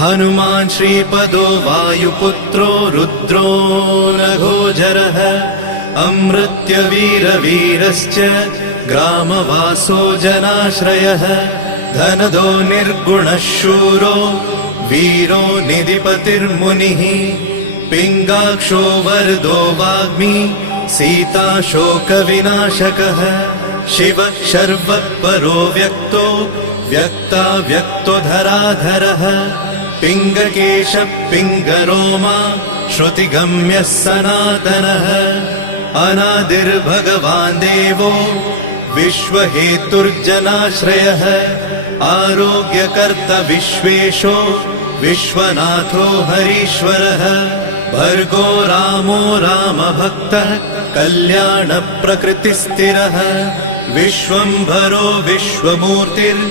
हनुमान् श्रीपदो वायुपुत्रो रुद्रो नघोजरः अमृत्यवीरवीरश्च ग्रामवासो जनाश्रयः धनदो निर्गुणः शूरो वीरो निधिपतिर्मुनिः पिङ्गाक्षो वरदो वाग्मी सीता शोकविनाशकः शिवः शर्वः परो व्यक्तो व्यक्तो धराधरः पिङ्गकेशः पिङ्गरोमा श्रुतिगम्यः सनातनः अनादिर्भगवान् देवो विश्वहेतुर्जनाश्रयः आरोग्यकर्ता विश्वेशो विश्वनाथो हरीश्वरः भर्गो रामो रामभक्तः कल्याणप्रकृतिस्थिरः विश्वम्भरो विश्वमूर्तिर्